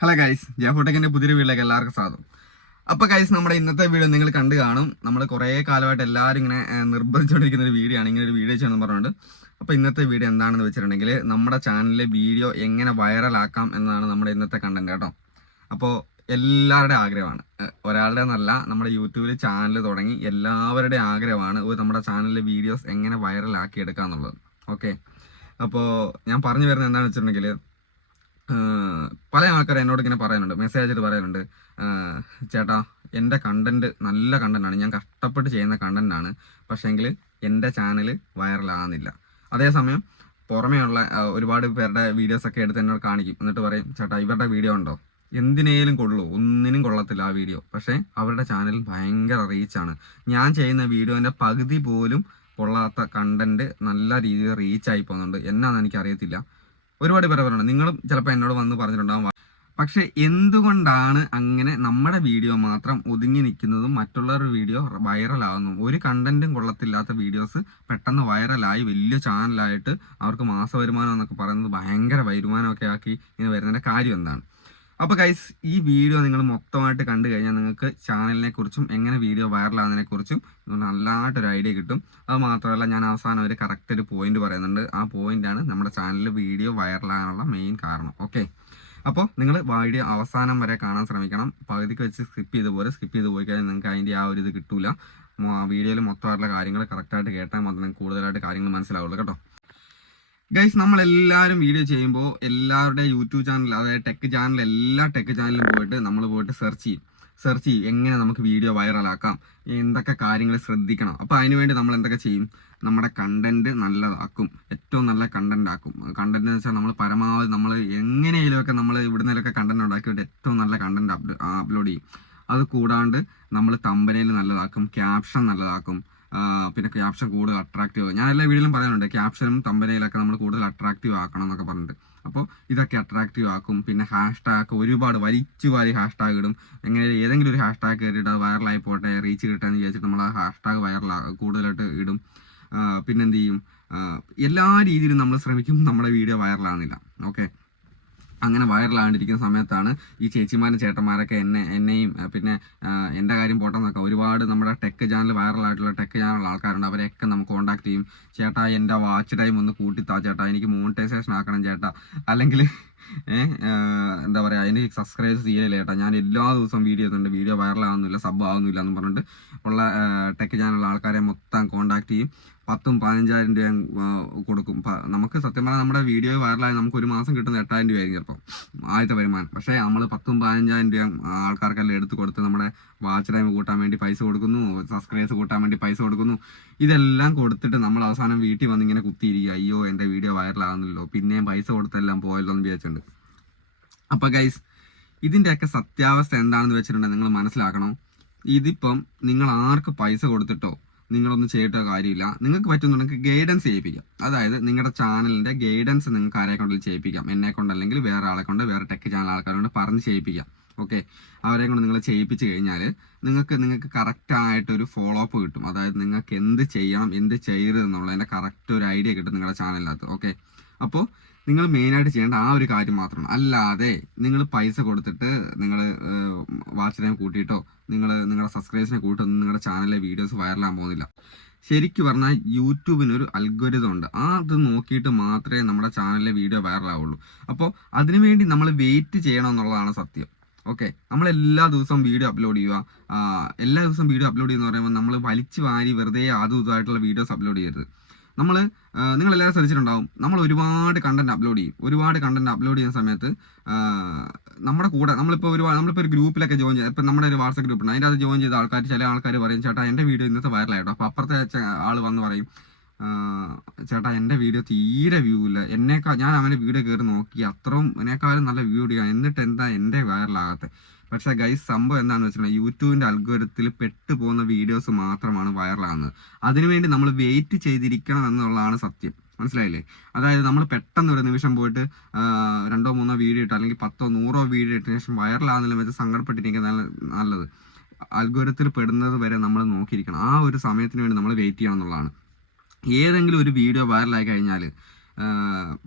Hello guys, ജയഫോട്ടെക്കിന്റെ പുതിയൊരു വീട്ടിലേക്ക് എല്ലാവർക്കും സ്വാഗതം. അപ്പോൾ ഗൈസ്, നമ്മുടെ ഇന്നത്തെ വീഡിയോ നിങ്ങൾ കണ്ടു കാണും. നമ്മൾ കുറേ കാലമായിട്ട് എല്ലാവരും ഇങ്ങനെ നിർബന്ധിച്ചുകൊണ്ടിരിക്കുന്ന ഒരു വീഡിയോ ആണ്, ഇങ്ങനെ ഒരു വീഡിയോ ചെയ്യണമെന്ന് പറഞ്ഞുകൊണ്ട്. അപ്പോൾ ഇന്നത്തെ വീഡിയോ എന്താണെന്ന് വെച്ചിട്ടുണ്ടെങ്കിൽ നമ്മുടെ ചാനലിലെ വീഡിയോ എങ്ങനെ വൈറലാക്കാം എന്നതാണ് നമ്മുടെ ഇന്നത്തെ കണ്ടന്റ് കേട്ടോ. അപ്പോൾ എല്ലാവരുടെയും ആഗ്രഹമാണ്, ഒരാളുടെ എന്നല്ല, നമ്മുടെ യൂട്യൂബിൽ ചാനൽ തുടങ്ങി എല്ലാവരുടെയും ആഗ്രഹമാണ് നമ്മുടെ ചാനലിലെ വീഡിയോസ് എങ്ങനെ വൈറലാക്കി എടുക്കുക എന്നുള്ളത്. ഓക്കെ, അപ്പോൾ ഞാൻ പറഞ്ഞു വരുന്നത് എന്താണെന്ന് വെച്ചിട്ടുണ്ടെങ്കിൽ, പല ആൾക്കാർ എന്നോട് ഇങ്ങനെ പറയുന്നുണ്ട്, മെസ്സേജ് ആയിട്ട് പറയുന്നുണ്ട്, ചേട്ടാ എൻ്റെ കണ്ടന്റ് നല്ല കണ്ടന്റാണ്, ഞാൻ കഷ്ടപ്പെട്ട് ചെയ്യുന്ന കണ്ടന്റാണ്, പക്ഷേങ്കിൽ എൻ്റെ ചാനൽ വൈറലാകുന്നില്ല. അതേസമയം പുറമേയുള്ള ഒരുപാട് പേരുടെ വീഡിയോസൊക്കെ എടുത്ത് എന്നോട് കാണിക്കും, എന്നിട്ട് പറയും, ചേട്ടാ ഇവരുടെ വീഡിയോ ഉണ്ടോ, എന്തിനേലും കൊള്ളൂ, ഒന്നിനും കൊള്ളത്തില്ല ആ വീഡിയോ, പക്ഷേ അവരുടെ ചാനൽ ഭയങ്കര റീച്ചാണ്, ഞാൻ ചെയ്യുന്ന വീഡിയോൻ്റെ പകുതി പോലും കൊള്ളാത്ത കണ്ടന്റ് നല്ല രീതിയിൽ റീച്ചായി പോകുന്നുണ്ട്, എന്നാന്ന് എനിക്കറിയത്തില്ല. ഒരുപാട് പേരെ പറയുന്നുണ്ട്, നിങ്ങളും ചിലപ്പോൾ എന്നോട് വന്ന് പറഞ്ഞിട്ടുണ്ടാകും. പക്ഷെ എന്തുകൊണ്ടാണ് അങ്ങനെ നമ്മുടെ വീഡിയോ മാത്രം ഒതുങ്ങി നിൽക്കുന്നതും മറ്റുള്ളവരുടെ വീഡിയോ വൈറലാകുന്നു? ഒരു കണ്ടന്റും കൊള്ളത്തില്ലാത്ത വീഡിയോസ് പെട്ടെന്ന് വൈറലായി വലിയ ചാനലായിട്ട് അവർക്ക് മാസ വരുമാനം എന്നൊക്കെ പറയുന്നത് ഭയങ്കര വരുമാനമൊക്കെ ആക്കി ഇങ്ങനെ വരുന്നതിൻ്റെ കാര്യം എന്താണ്? അപ്പോൾ ഗൈസ്, ഈ വീഡിയോ നിങ്ങൾ മൊത്തമായിട്ട് കണ്ടു കഴിഞ്ഞാൽ നിങ്ങൾക്ക് ചാനലിനെ കുറിച്ചും എങ്ങനെ വീഡിയോ വൈറലാകുന്നതിനെ കുറിച്ചും നല്ലതായിട്ടൊരു ഐഡിയ കിട്ടും. അത് മാത്രമല്ല, ഞാൻ അവസാനം ഒരു കറക്റ്റ് ഒരു പോയിന്റ് പറയുന്നുണ്ട്. ആ പോയിന്റാണ് നമ്മുടെ ചാനലിൽ വീഡിയോ വൈറലാകാനുള്ള മെയിൻ കാരണം. ഓക്കെ, അപ്പോൾ നിങ്ങൾ വീഡിയോ അവസാനം വരെ കാണാൻ ശ്രമിക്കണം. പകുതിക്ക് വെച്ച് സ്കിപ്പ് ചെയ്ത് പോയി കഴിഞ്ഞാൽ നിങ്ങൾക്ക് അതിൻ്റെ ആ ഒരു ഇത് കിട്ടൂല. വീഡിയോയിൽ മൊത്തമായിട്ടുള്ള കാര്യങ്ങൾ കറക്റ്റായിട്ട് കേട്ടാൽ മാത്രമേ കൂടുതലായിട്ട് കാര്യങ്ങൾ മനസ്സിലാവുള്ളൂ കേട്ടോ. ഗൈസ്, നമ്മളെല്ലാവരും വീഡിയോ ചെയ്യുമ്പോൾ എല്ലാവരുടെ യൂട്യൂബ് ചാനൽ, അതായത് ടെക് ചാനൽ, എല്ലാ ടെക് ചാനലിലും പോയിട്ട് സെർച്ച് ചെയ്യും എങ്ങനെ നമുക്ക് വീഡിയോ വൈറലാക്കാം, എന്തൊക്കെ കാര്യങ്ങൾ ശ്രദ്ധിക്കണം. അപ്പോൾ അതിനുവേണ്ടി നമ്മൾ എന്തൊക്കെ ചെയ്യും? നമ്മുടെ കണ്ടന്റ് നല്ലതാക്കും, ഏറ്റവും നല്ല കണ്ടന്റ് ആക്കും. കണ്ടന്റ് എന്ന് വെച്ചാൽ നമ്മൾ പരമാവധി നമ്മൾ എങ്ങനെയൊക്കെ നമ്മൾ ഇവിടുന്നേലൊക്കെ കണ്ടന്റ് ഉണ്ടാക്കിയിട്ട് ഏറ്റവും നല്ല കണ്ടന്റ് അപ്ലോഡ് ചെയ്യും. അത് കൂടാണ്ട് നമ്മൾ തമ്പനയിൽ നല്ലതാക്കും, ക്യാപ്ഷൻ നല്ലതാക്കും. പിന്നെ ക്യാപ്ഷൻ കൂടുതൽ അട്രാക്റ്റീവ്, ഞാൻ എല്ലാ വീഡിയോയിലും പറയാനുണ്ട്, ക്യാപ്ഷനും തമ്പനയിലൊക്കെ നമ്മൾ കൂടുതൽ അട്രാക്റ്റീവ് ആക്കണം എന്നൊക്കെ പറഞ്ഞിട്ട്. അപ്പോൾ ഇതൊക്കെ അട്രാക്റ്റീവ് ആക്കും. പിന്നെ ഹാഷ്ടാഗ് ഒരുപാട് വലിച്ചു വാരി ഹാഷ്ടാഗ് ഇടും. എങ്ങനെ ഏതെങ്കിലും ഒരു ഹാഷ്ടാഗ് കയറിയിട്ട് അത് വൈറലായി പോട്ടെ, റീച്ച് കിട്ടാന്ന് വിചാരിച്ചിട്ട് നമ്മൾ ആ ഹാഷ്ടാഗ് കൂടുതലായിട്ട് ഇടും. പിന്നെന്ത് ചെയ്യും? എല്ലാ രീതിയിലും നമ്മൾ ശ്രമിക്കും, നമ്മുടെ വീഡിയോ വൈറലാകുന്നില്ല. ഓക്കെ, അങ്ങനെ വൈറലാണ്ടിരിക്കുന്ന സമയത്താണ് ഈ ചേച്ചിമാരും ചേട്ടന്മാരൊക്കെ എന്നെയും പിന്നെ എൻ്റെ കാര്യം പോട്ടെ നോക്കാം, ഒരുപാട് നമ്മുടെ ടെക് ചാനൽ വൈറലായിട്ടുള്ള ടെക് ചാനൽ ആൾക്കാരുണ്ട്, അവരെയൊക്കെ നമുക്ക് കോൺടാക്ട് ചെയ്യും. ചേട്ടാ എൻ്റെ വാച്ച് ടൈം ഒന്ന് കൂട്ടിത്താ ചേട്ടാ, എനിക്ക് മോണിറ്റൈസേഷൻ ആക്കണം ചേട്ടാ, അല്ലെങ്കിൽ എന്താ പറയുക, എനിക്ക് സബ്സ്ക്രൈബ് ചെയ്യല്ലേ ചേട്ടാ, ഞാൻ എല്ലാ ദിവസവും വീഡിയോ ഇടുന്നുണ്ട്, വീഡിയോ വൈറലാകുന്നില്ല, സബ് ആകുന്നില്ല എന്ന് പറഞ്ഞിട്ട് ഉള്ള ടെക് ചാനൽ ആൾക്കാരെ മൊത്തം കോൺടാക്ട് ചെയ്യും. 10,000-15,000 രൂപ കൊടുക്കും. നമുക്ക് സത്യം പറഞ്ഞാൽ നമ്മുടെ വീഡിയോ വൈറലായി നമുക്ക് ഒരു മാസം കിട്ടുന്ന 8,000 രൂപയായിരിക്കും ചിലപ്പോൾ ആദ്യത്തെ വരുമാനം. പക്ഷേ നമ്മൾ 10,000-15,000 രൂപ ആൾക്കാർക്കെല്ലാം എടുത്ത് കൊടുത്ത് നമ്മുടെ വാച്ച് ടൈം കൂട്ടാൻ വേണ്ടി പൈസ കൊടുക്കുന്നു, സബ്സ്ക്രൈബേഴ്സ് കൂട്ടാൻ വേണ്ടി പൈസ കൊടുക്കുന്നു. ഇതെല്ലാം കൊടുത്തിട്ട് നമ്മൾ അവസാനം വീട്ടിൽ വന്ന് ഇങ്ങനെ കുത്തിയിരിക്കുക, അയ്യോ എൻ്റെ വീഡിയോ വൈറലാകുന്നില്ലല്ലോ, പിന്നെയും പൈസ കൊടുത്തെല്ലാം പോയല്ലോ എന്ന് വിചാരിച്ചിട്ടുണ്ട്. അപ്പോൾ ഗൈസ്, ഇതിൻ്റെയൊക്കെ സത്യാവസ്ഥ എന്താണെന്ന് വെച്ചിട്ടുണ്ടെങ്കിൽ നിങ്ങൾ മനസ്സിലാക്കണം. ഇതിപ്പം നിങ്ങൾ ആർക്ക് പൈസ കൊടുത്തിട്ടോ നിങ്ങളൊന്നും ചെയ്തിട്ടോ കാര്യമില്ല. നിങ്ങൾക്ക് പറ്റുന്നുണ്ടെങ്കിൽ ഗൈഡൻസ് ചെയ്യിപ്പിക്കാം. അതായത് നിങ്ങളുടെ ചാനലിൻ്റെ ഗൈഡൻസ് നിങ്ങൾക്ക് ആരെ കൊണ്ടെങ്കിലും ചെയ്യിപ്പിക്കാം, എന്നെ കൊണ്ടല്ലെങ്കിൽ വേറെ ആളെ കൊണ്ട്, വേറെ ടെക് ചാനൽ ആൾക്കാരോട് പറഞ്ഞ് ചെയ്യിപ്പിക്കാം. ഓക്കെ, അവരെ കൊണ്ട് നിങ്ങൾ ചെയ്യിപ്പിച്ച് കഴിഞ്ഞാൽ നിങ്ങൾക്ക് കറക്റ്റായിട്ടൊരു ഫോളോ അപ്പ് കിട്ടും. അതായത് നിങ്ങൾക്ക് എന്ത് ചെയ്യണം, എന്ത് ചെയ്യരുത് എന്നുള്ളതിൻ്റെ കറക്റ്റ് ഒരു ഐഡിയ കിട്ടും നിങ്ങളുടെ ചാനലിനകത്ത്. ഓക്കെ, അപ്പോൾ നിങ്ങൾ മെയിനായിട്ട് ചെയ്യേണ്ട ആ ഒരു കാര്യം മാത്രമാണ്. അല്ലാതെ നിങ്ങൾ പൈസ കൊടുത്തിട്ട് നിങ്ങൾ വാച്ച് ടൈം കൂട്ടിയിട്ടോ നിങ്ങളുടെ സബ്സ്ക്രൈബേഴ്സിനെ കൂട്ടിയൊന്നും നിങ്ങളുടെ ചാനലിലെ വീഡിയോസ് വൈറലാകാൻ പോകുന്നില്ല. ശരിക്കും പറഞ്ഞാൽ യൂട്യൂബിനൊരു അൽഗോരിതം ഉണ്ട്, അത് നോക്കിയിട്ട് മാത്രമേ നമ്മുടെ ചാനലിലെ വീഡിയോ വൈറലാവുള്ളൂ. അപ്പോൾ അതിനുവേണ്ടി നമ്മൾ വെയിറ്റ് ചെയ്യണം എന്നുള്ളതാണ് സത്യം. ഓക്കെ, നമ്മൾ എല്ലാ ദിവസവും വീഡിയോ അപ്ലോഡ് ചെയ്യുക. എല്ലാ ദിവസവും വീഡിയോ അപ്ലോഡ് ചെയ്യുന്ന പറയുമ്പോൾ നമ്മൾ വലിച്ചു വാരി വെറുതെ അതും ഇതുമായിട്ടുള്ള വീഡിയോസ് അപ്ലോഡ് ചെയ്യരുത്. നിങ്ങളെല്ലാവരും ശ്രദ്ധിച്ചിട്ടുണ്ടാവും, നമ്മൾ ഒരുപാട് കണ്ടന്റ് അപ്ലോഡ് ചെയ്യുന്ന സമയത്ത് നമ്മുടെ കൂടെ നമ്മളിപ്പോൾ ഒരു ഗ്രൂപ്പിലൊക്കെ ജോയിൻ ചെയ്ത്, ഇപ്പം നമ്മുടെ ഒരു വാട്സപ്പ് ഗ്രൂപ്പ് ഉണ്ട്, അതിൻ്റെ അത് ജോയിൻ ചെയ്ത ചില ആൾക്കാർ പറയും, ചേട്ടാ എൻ്റെ വീഡിയോ ഇന്നത്തെ വൈറലായിട്ടോ. അപ്പോൾ അപ്പുറത്തെ ആൾ വന്ന് പറയും, ചേട്ടാ എൻ്റെ വീഡിയോ തീരെ വ്യൂ ഇല്ല, ഞാൻ അവൻ്റെ വീഡിയോ കയറി നോക്കി, അത്രയും എന്നെക്കാളും നല്ല വീഡിയോ, എന്നിട്ട് എന്താ എൻ്റെ വൈറലാകാത്തത്? പക്ഷേ ഗൈസ്, സംഭവം എന്താണെന്ന് വെച്ചിട്ടുണ്ടെങ്കിൽ യൂട്യൂബിൻ്റെ അൽഗോരിതത്തിൽ പെട്ടുപോകുന്ന വീഡിയോസ് മാത്രമാണ് വൈറലാകുന്നത്. അതിനുവേണ്ടി നമ്മൾ വെയിറ്റ് ചെയ്തിരിക്കണം എന്നുള്ളതാണ് സത്യം. മനസ്സിലായില്ലേ? അതായത് നമ്മൾ പെട്ടെന്ന് ഒരു നിമിഷം പോയിട്ട് 2-3 വീഡിയോ ഇട്ട്, അല്ലെങ്കിൽ 10-100 വീഡിയോ ഇട്ടതിന് ശേഷം വൈറലാകുന്നില്ല വെച്ച് സങ്കടപ്പെട്ടിരിക്കുന്നത് നല്ലത്. അൽഗോരിതത്തിൽ പെടുന്നത് വരെ നമ്മൾ നോക്കിയിരിക്കണം. ആ ഒരു സമയത്തിന് വേണ്ടി നമ്മൾ വെയിറ്റ് ചെയ്യണം എന്നുള്ളതാണ്. ഏതെങ്കിലും ഒരു വീഡിയോ വൈറലായി കഴിഞ്ഞാൽ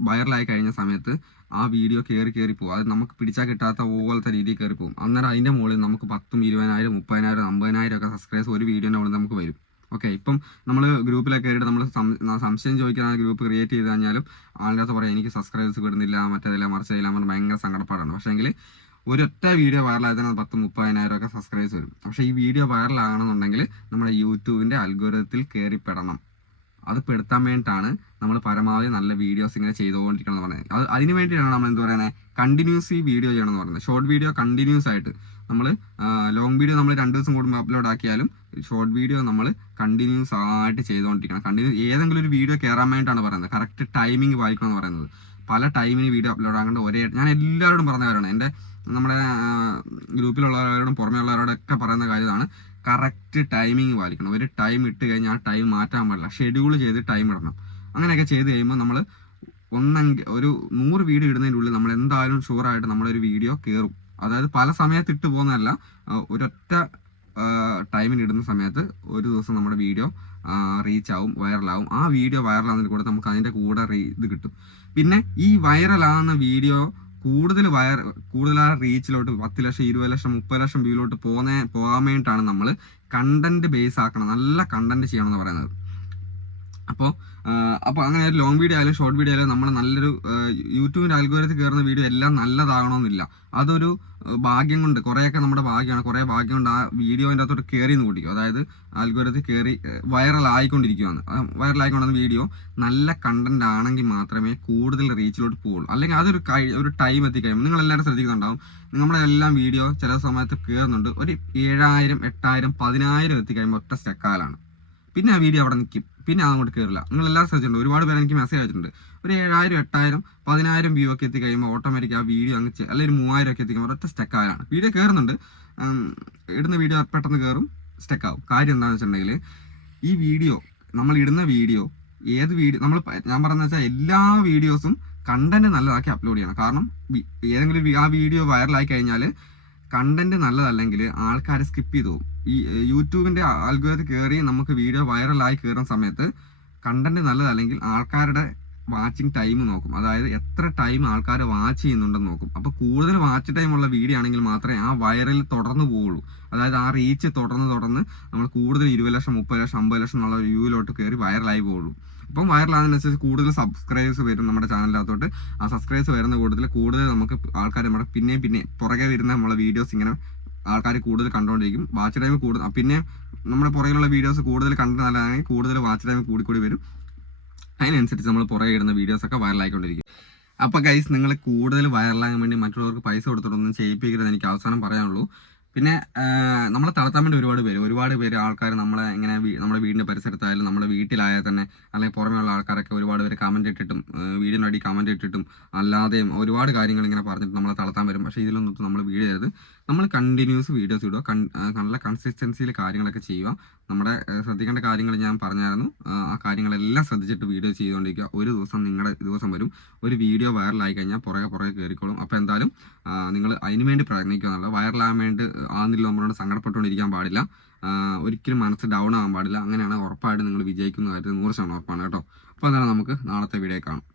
വൈറലായി കഴിഞ്ഞ സമയത്ത് ആ വീഡിയോ കയറി പോകും. അത് നമുക്ക് പിടിച്ചാൽ കിട്ടാത്ത പോലത്തെ രീതിയിൽ കയറി പോകും. അന്നേരം അതിൻ്റെ മുകളിൽ നമുക്ക് 10,000, 20,000, 30,000, 50,000 ഒക്കെ സബ്സ്ക്രൈബേഴ്സ് ഒരു വീഡിയോൻ്റെ മുകളിൽ നമുക്ക് വരും. ഓക്കെ, ഇപ്പം നമ്മൾ ഗ്രൂപ്പിലൊക്കെ കയറിയിട്ട് നമ്മൾ സംശയം ചോദിക്കാൻ ഗ്രൂപ്പ് ക്രിയേറ്റ് ചെയ്ത് കഴിഞ്ഞാലും ആളുടെ അകത്ത് പറയാം എനിക്ക് സബ്സ്ക്രൈബേഴ്സ് കിട്ടുന്നില്ല, മറ്റേതില്ല മറിച്ചതില്ല, പറഞ്ഞാൽ ഭയങ്കര സങ്കടപ്പാടാണ്. പക്ഷേങ്കിൽ ഒരൊറ്റ വീഡിയോ വൈറലായതിന് 10,000, 30,000 ഒക്കെ സബ്സ്ക്രൈബേഴ്സ് വരും. പക്ഷേ ഈ വീഡിയോ വൈറലാകണമെന്നുണ്ടെങ്കിൽ നമ്മുടെ യൂട്യൂബിൻ്റെ അൽഗോരിതത്തിൽ കയറിപ്പെടണം. അത് പെടുത്താൻ വേണ്ടിയിട്ടാണ് നമ്മൾ പരമാവധി നല്ല വീഡിയോസ് ഇങ്ങനെ ചെയ്തുകൊണ്ടിരിക്കണം എന്ന് പറയുന്നത്. അതിന് വേണ്ടിയിട്ടാണ് നമ്മൾ എന്ത് പറയുന്നത്, കണ്ടിന്യൂസ് ഈ വീഡിയോ ചെയ്യണം എന്ന് പറയുന്നത്. ഷോർട്ട് വീഡിയോ കണ്ടിന്യൂസ് ആയിട്ട് നമ്മൾ ലോങ് വീഡിയോ നമ്മൾ 2 ദിവസം കൂടുമ്പോൾ അപ്ലോഡ് ആക്കിയാലും ഷോർട്ട് വീഡിയോ നമ്മൾ കണ്ടിന്യൂസ് ആയിട്ട് ചെയ്തുകൊണ്ടിരിക്കണം. ഏതെങ്കിലും ഒരു വീഡിയോ കയറാൻ വേണ്ടിയിട്ടാണ് പറയുന്നത്. കറക്റ്റ് ടൈമിംഗ് പാലിക്കണം എന്ന് പറയുന്നത്. പല ടൈമിന് വീഡിയോ അപ്ലോഡ് ആകേണ്ട ഞാൻ എല്ലാവരോടും പറഞ്ഞ കാര്യമാണ്. എൻ്റെ നമ്മുടെ ഗ്രൂപ്പിലുള്ളവരോടും പുറമേ ഉള്ളവരോടൊക്കെ പറയുന്ന കാര്യമാണ് കറക്റ്റ് ടൈമിങ് പാലിക്കണം. ഒരു ടൈം ഇട്ട് കഴിഞ്ഞാൽ ആ ടൈം മാറ്റാൻ പാടില്ല. ഷെഡ്യൂൾ ചെയ്ത് ടൈം ഇടണം. അങ്ങനെയൊക്കെ ചെയ്ത് കഴിയുമ്പോൾ നമ്മൾ ഒരു 100 വീഡിയോ ഇടുന്നതിൻ്റെ ഉള്ളിൽ നമ്മൾ എന്തായാലും ഷുവറായിട്ട് നമ്മളൊരു വീഡിയോ കയറും. അതായത് പല സമയത്ത് ഇട്ട് പോകുന്നതല്ല, ഒരൊറ്റ ടൈമിന് ഇടുന്ന സമയത്ത് ഒരു ദിവസം നമ്മുടെ വീഡിയോ റീച്ച് ആവും, വൈറലാവും. ആ വീഡിയോ വൈറലാകുന്നതിന് കൂടെ നമുക്ക് അതിൻ്റെ കൂടെ ഇത് കിട്ടും. പിന്നെ ഈ വൈറലാകുന്ന വീഡിയോ കൂടുതലായ റീച്ചിലോട്ട് 10 ലക്ഷം, 20 ലക്ഷം, 30 ലക്ഷം വ്യൂയിലോട്ട് പോകാൻ വേണ്ടിയിട്ടാണ് നമ്മൾ കണ്ടന്റ് ബേസ് ആക്കണം, നല്ല കണ്ടന്റ് ചെയ്യണം എന്ന് പറയുന്നത്. അപ്പോൾ അങ്ങനെ ഒരു ലോങ് വീഡിയോ ആയാലും ഷോർട്ട് വീഡിയോ ആയാലും നമ്മൾ നല്ലൊരു യൂട്യൂബിൻ്റെ അൽഗോരിതത്തിൽ കയറുന്ന വീഡിയോ എല്ലാം നല്ലതാകണമെന്നില്ല. അതൊരു ഭാഗ്യം കൊണ്ട്, കുറേയൊക്കെ നമ്മുടെ ഭാഗ്യമാണ്, കുറേ ഭാഗ്യം കൊണ്ട് ആ വീഡിയോൻ്റെ അകത്തോട്ട് കയറി എന്ന് കൂട്ടിക്കും. അതായത് അൽഗോരിതത്തിൽ കയറി വൈറലായിക്കൊണ്ടിരിക്കുകയാണ്. വൈറലായിക്കൊണ്ടുവന്ന വീഡിയോ നല്ല കണ്ടന്റ് ആണെങ്കിൽ മാത്രമേ കൂടുതൽ റീച്ചിലോട്ട് പോകുള്ളൂ. അല്ലെങ്കിൽ അതൊരു ടൈം എത്തിക്കഴിയുമ്പോൾ നിങ്ങളെല്ലാവരും ശ്രദ്ധിക്കുന്നുണ്ടാവും, നമ്മുടെ എല്ലാം വീഡിയോ ചില സമയത്ത് കയറുന്നുണ്ട്. ഒരു 7,000, 8,000, 10,000 എത്തിക്കഴിയുമ്പോൾ ഒറ്റ സ്റ്റക്കാലാണ്. പിന്നെ ആ വീഡിയോ അവിടെ നിൽക്കും, പിന്നെ അങ്ങോട്ട് കയറില്ല. നിങ്ങൾ എല്ലാവരും ശ്രദ്ധിച്ചിട്ടുണ്ട്, ഒരുപാട് പേര് എനിക്ക് മെസ്സേജ് അയച്ചിട്ടുണ്ട്. ഒരു 7,000, 8,000, 10,000 വ്യൂ ഒക്കെ എത്തിക്കഴിയുമ്പോൾ ഓട്ടോമാറ്റിക് ആ വീഡിയോ അങ്ങ് അല്ലെങ്കിൽ 3,000 ഒക്കെ എത്തിക്കുമ്പോൾ ഒറ്റ സ്റ്റക്കായാണ്. വീഡിയോ കയറുന്നുണ്ട്, ഇടുന്ന വീഡിയോ പെട്ടെന്ന് കയറും, സ്റ്റക്കാവും. കാര്യം എന്താണെന്ന് വെച്ചിട്ടുണ്ടെങ്കിൽ ഈ വീഡിയോ നമ്മൾ ഇടുന്ന വീഡിയോ ഏത് വീഡിയോ ഞാൻ പറഞ്ഞതെന്ന് വെച്ചാൽ എല്ലാ വീഡിയോസും കണ്ടന്റ് നല്ലതാക്കി അപ്ലോഡ് ചെയ്യണം. കാരണം ഏതെങ്കിലും ആ വീഡിയോ വൈറലായി കഴിഞ്ഞാൽ കണ്ടന്റ് നല്ലതല്ലെങ്കിൽ ആൾക്കാരെ സ്കിപ്പ് ചെയ്തു പോകും. ഈ യൂട്യൂബിൻ്റെ അൽഗോരിതത്തിൽ കയറി നമുക്ക് വീഡിയോ വൈറലായി കയറുന്ന സമയത്ത് കണ്ടന്റ് നല്ലതല്ലെങ്കിൽ ആൾക്കാരുടെ വാച്ചിങ് ടൈം നോക്കും. അതായത് എത്ര ടൈം ആൾക്കാർ വാച്ച് ചെയ്യുന്നുണ്ടെന്ന് നോക്കും. അപ്പോൾ കൂടുതൽ വാച്ച് ടൈം ഉള്ള വീഡിയോ ആണെങ്കിൽ മാത്രമേ ആ വൈറൽ തുടർന്ന് പോവുള്ളൂ. അതായത് ആ റീച്ച് തുടർന്ന് നമ്മൾ കൂടുതൽ 20 ലക്ഷം, 30 ലക്ഷം, 50 ലക്ഷം എന്നുള്ള വ്യൂവിലോട്ട് കയറി വൈറലായി പോവുള്ളൂ. അപ്പം വൈറലാകുന്നതിനനുസരിച്ച് കൂടുതൽ സബ്സ്ക്രൈബേഴ്സ് വരും നമ്മുടെ ചാനലിനകത്തോട്ട്. ആ സബ്സ്ക്രൈബേഴ്സ് വരുന്ന കൂടുതൽ നമുക്ക് ആൾക്കാർ നമ്മുടെ പിന്നെ പുറകെ വരുന്ന നമ്മളെ വീഡിയോസ് ഇങ്ങനെ ആൾക്കാർ കൂടുതൽ കണ്ടുകൊണ്ടിരിക്കും. വാച്ച് ടൈം പിന്നെ നമ്മുടെ പുറകിലുള്ള വീഡിയോസ് കൂടുതൽ കണ്ടു നല്ലതാണെങ്കിൽ കൂടുതൽ വാച്ച് ടൈം കൂടി വരും. അതിനനുസരിച്ച് നമ്മൾ പുറകെ ഇടുന്ന വീഡിയോസൊക്കെ വൈറലായിക്കൊണ്ടിരിക്കും. അപ്പോൾ ഗൈസ്, നിങ്ങൾ കൂടുതൽ വൈറലാകാൻ വേണ്ടി മറ്റുള്ളവർക്ക് പൈസ കൊടുത്തിട്ടൊന്നും ചെയ്യിപ്പിക്കരുത്, എനിക്ക് അവസാനം പറയാനുള്ളൂ. പിന്നെ നമ്മളെ തളർത്താൻ വേണ്ടി ഒരുപാട് പേര് ആൾക്കാർ നമ്മളെ ഇങ്ങനെ നമ്മുടെ വീടിൻ്റെ പരിസരത്തായാലും നമ്മുടെ വീട്ടിലായാൽ തന്നെ അല്ലെങ്കിൽ പുറമെയുള്ള ആൾക്കാരൊക്കെ ഒരുപാട് പേര് കമൻറ്റ് ഇട്ടിട്ടും വീഡിയോയുടെ അടി കമൻറ്റ് ഇട്ടിട്ടും അല്ലാതെയും ഒരുപാട് കാര്യങ്ങൾ ഇങ്ങനെ പറഞ്ഞിട്ട് നമ്മളെ തളർത്താൻ വരും. പക്ഷേ ഇതിലൊന്നും നമ്മൾ വീഡിയോ ചെയ്തത് നമ്മൾ കണ്ടിന്യൂസ് വീഡിയോസ് ഇടുക, നല്ല കൺസിസ്റ്റൻസിയിൽ കാര്യങ്ങളൊക്കെ ചെയ്യുക. നമ്മുടെ ശ്രദ്ധിക്കേണ്ട കാര്യങ്ങൾ ഞാൻ പറഞ്ഞായിരുന്നു. ആ കാര്യങ്ങളെല്ലാം ശ്രദ്ധിച്ചിട്ട് വീഡിയോ ചെയ്തുകൊണ്ടിരിക്കുക. ഒരു ദിവസം നിങ്ങളുടെ ദിവസം വരും, ഒരു വീഡിയോ വൈറലായി കഴിഞ്ഞാൽ പുറകെ കയറിക്കോളും. അപ്പോൾ എന്തായാലും നിങ്ങൾ അതിന് വേണ്ടി പ്രയത്നിക്കുക എന്നുള്ളത്. വൈറലാകാൻ വേണ്ടി ആന്നില്ല നമ്മളോട് സങ്കടപ്പെട്ടുകൊണ്ടിരിക്കാൻ പാടില്ല, ഒരിക്കലും മനസ്സ് ഡൗൺ ആകാൻ പാടില്ല. അങ്ങനെയാണ് ഉറപ്പായിട്ട് നിങ്ങൾ വിജയിക്കുന്ന കാര്യത്തിൽ 100% ഉറപ്പാണ് കേട്ടോ. അപ്പോൾ എന്താണ് നമുക്ക് നാളത്തെ വീഡിയോ കാണാം.